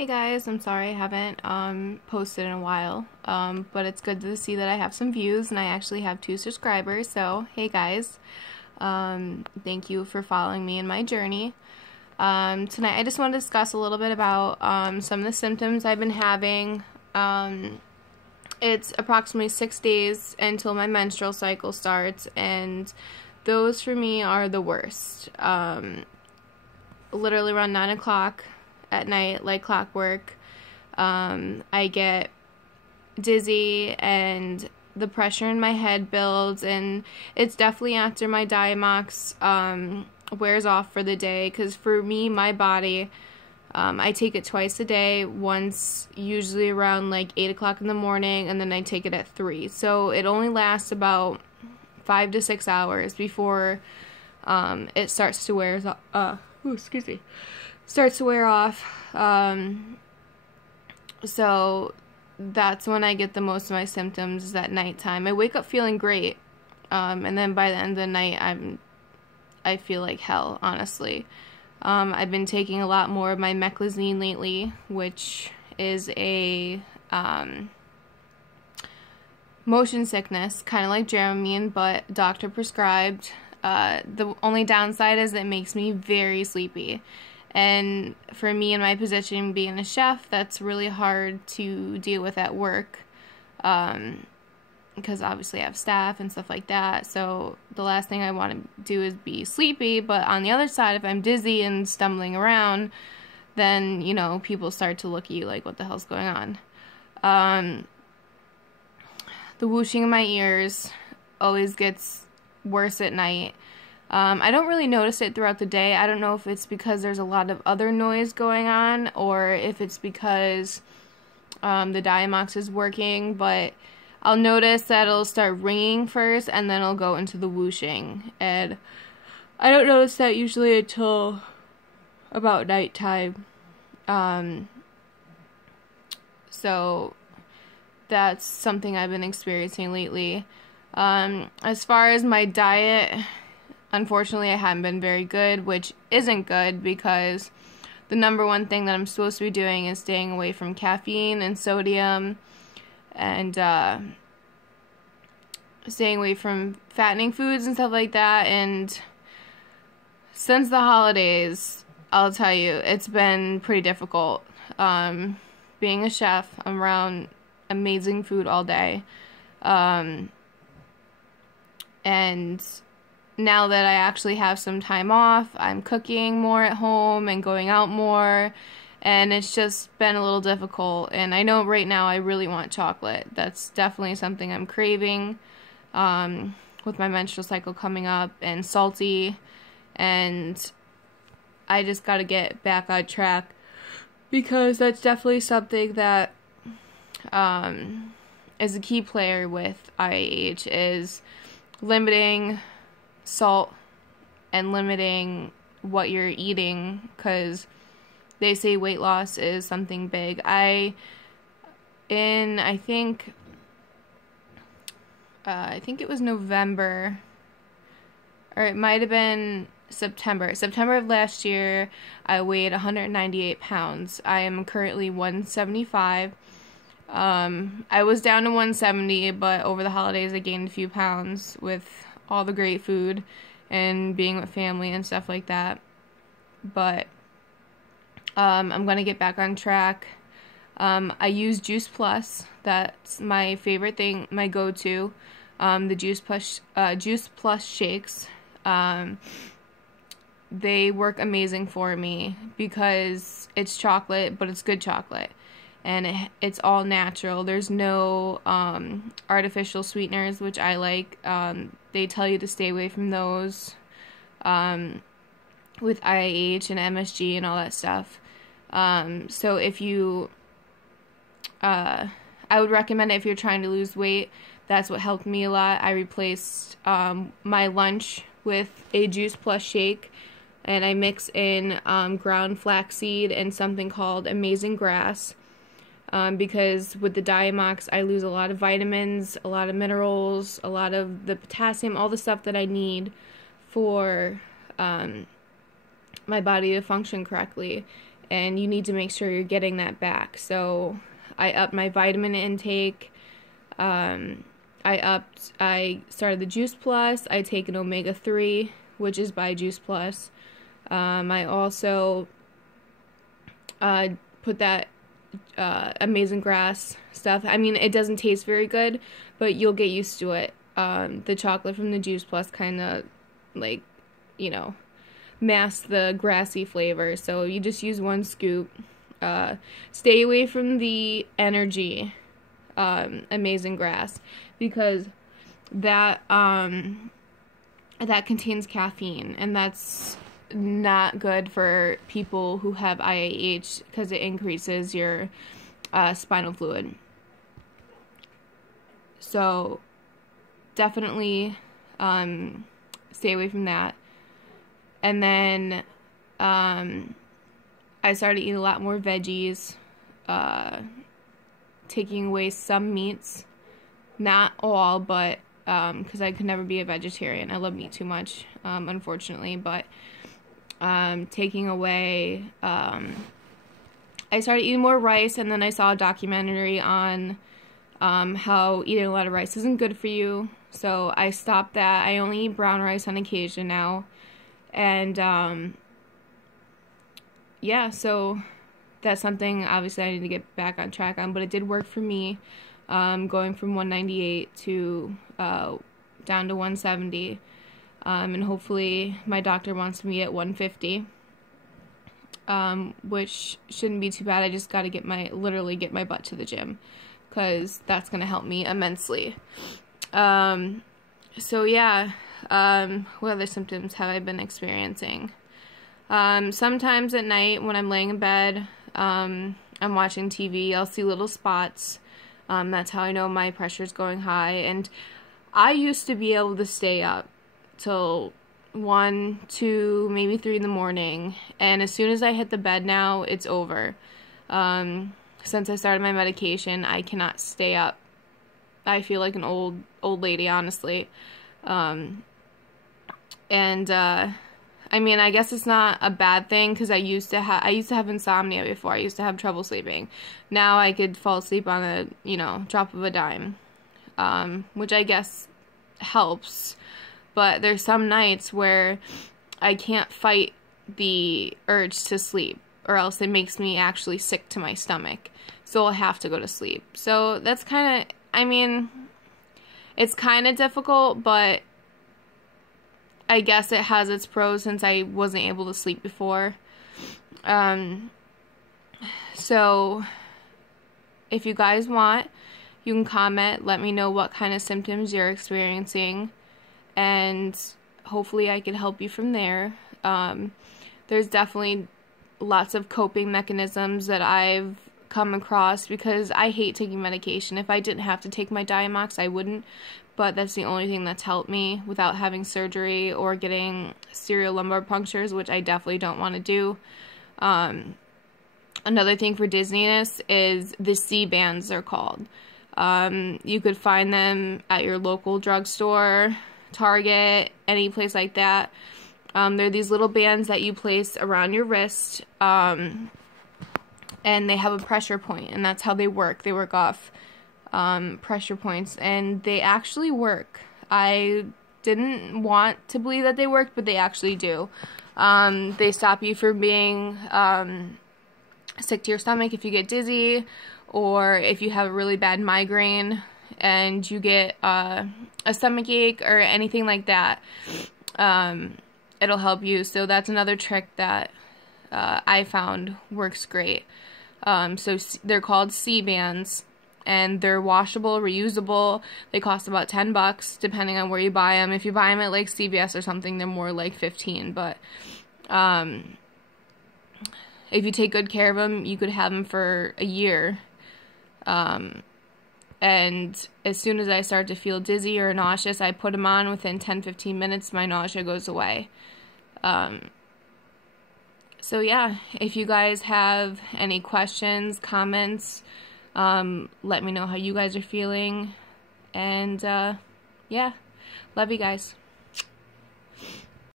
Hey guys, I'm sorry I haven't posted in a while, but it's good to see that I have some views and I actually have 2 subscribers, so hey guys, thank you for following me in my journey. Tonight I just want to discuss a little bit about some of the symptoms I've been having. It's approximately 6 days until my menstrual cycle starts, and those for me are the worst. Literally around 9 o'clock at night, like clockwork, I get dizzy and the pressure in my head builds, and it's definitely after my Diamox wears off for the day, because for me, my body, I take it twice a day, once usually around like 8 o'clock in the morning, and then I take it at 3. So it only lasts about 5 to 6 hours before it starts to wear off. So that's when I get the most of my symptoms, is at nighttime. I wake up feeling great, and then by the end of the night I feel like hell, honestly. I've been taking a lot more of my meclizine lately, which is a motion sickness, kind of like Dramamine, but doctor prescribed. The only downside is it makes me very sleepy. And for me in my position, being a chef, that's really hard to deal with at work, because obviously I have staff and stuff like that. So the last thing I want to do is be sleepy. But on the other side, if I'm dizzy and stumbling around, then, you know, people start to look at you like, what the hell's going on? The whooshing in my ears always gets worse at night. I don't really notice it throughout the day. I don't know if it's because there's a lot of other noise going on, or if it's because the Diamox is working, but I'll notice that it'll start ringing first, and then it'll go into the whooshing. And I don't notice that usually until about nighttime. So that's something I've been experiencing lately. As far as my diet, unfortunately, I haven't been very good, which isn't good, because the number one thing that I'm supposed to be doing is staying away from caffeine and sodium, and staying away from fattening foods and stuff like that. And since the holidays, I'll tell you, it's been pretty difficult. Being a chef, I'm around amazing food all day. And now that I actually have some time off, I'm cooking more at home and going out more, and it's just been a little difficult. And I know right now I really want chocolate. That's definitely something I'm craving, with my menstrual cycle coming up, and salty, and I just gotta get back on track, because that's definitely something that is a key player with IIH, is limiting salt and limiting what you're eating, because they say weight loss is something big. I think it was November, or it might have been September of last year, I weighed 198 pounds. I am currently 175. I was down to 170, but over the holidays I gained a few pounds with all the great food and being with family and stuff like that. But I'm gonna get back on track. I use Juice Plus. That's my favorite thing, my go-to. The Juice Plus shakes. They work amazing for me, because it's chocolate, but it's good chocolate. And it's all natural. There's no artificial sweeteners, which I like. They tell you to stay away from those with IIH and MSG and all that stuff. So if you, I would recommend it if you're trying to lose weight. That's what helped me a lot. I replaced my lunch with a Juice Plus shake, and I mix in ground flaxseed and something called Amazing Grass. Because with the Diamox, I lose a lot of vitamins, a lot of minerals, a lot of the potassium, all the stuff that I need for my body to function correctly. and you need to make sure you're getting that back. So I upped my vitamin intake. I started the Juice Plus. I take an omega-3, which is by Juice Plus. I also put that Amazing Grass stuff. I mean, it doesn't taste very good, but you'll get used to it. The chocolate from the Juice Plus kind of, like, you know, masks the grassy flavor. So you just use 1 scoop. Stay away from the energy Amazing Grass, because that contains caffeine, and that's not good for people who have IIH, because it increases your spinal fluid. So definitely stay away from that. And then I started eating a lot more veggies, taking away some meats, not all, but because I could never be a vegetarian. I love meat too much, unfortunately, but taking away, I started eating more rice, and then I saw a documentary on how eating a lot of rice isn't good for you, so I stopped that. I only eat brown rice on occasion now, and yeah, so that's something obviously I need to get back on track on, but it did work for me, going from 198 to down to 170, and hopefully my doctor wants me at 150, which shouldn't be too bad. I just got to literally get my butt to the gym, because that's going to help me immensely. So yeah, what other symptoms have I been experiencing? Sometimes at night when I'm laying in bed, I'm watching TV, I'll see little spots. That's how I know my pressure's going high. And I used to be able to stay up till 1, 2, maybe 3 in the morning. And as soon as I hit the bed now, it's over. Since I started my medication, I cannot stay up. I feel like an old lady, honestly. I mean, I guess it's not a bad thing, because I used to have insomnia before. I used to have trouble sleeping. Now I could fall asleep on a, drop of a dime, which I guess helps. But there's some nights where I can't fight the urge to sleep, or else it makes me actually sick to my stomach. So I'll have to go to sleep. So that's kind of, I mean, it's kind of difficult, but I guess it has its pros since I wasn't able to sleep before. So if you guys want, you can comment, let me know what kind of symptoms you're experiencing, and hopefully I can help you from there. There's definitely lots of coping mechanisms that I've come across, because I hate taking medication. If I didn't have to take my Diamox, I wouldn't. But that's the only thing that's helped me without having surgery or getting serial lumbar punctures, which I definitely don't want to do. Another thing for dizziness is the C-bands, they're called. You could find them at your local drugstore, Target, any place like that. They're these little bands that you place around your wrist, and they have a pressure point, and that's how they work. They work off pressure points, and they actually work. I didn't want to believe that they worked, but they actually do. They stop you from being sick to your stomach if you get dizzy, or if you have a really bad migraine and you get a stomach ache or anything like that. It'll help you. So that's another trick that I found works great. So they're called C-bands, and they're washable, reusable. They cost about $10 depending on where you buy them. If you buy them at like CVS or something, they're more like $15. But if you take good care of them, you could have them for a year. And as soon as I start to feel dizzy or nauseous, I put them on. Within 10-15 minutes, my nausea goes away. So yeah, if you guys have any questions, comments, let me know how you guys are feeling. And yeah, love you guys.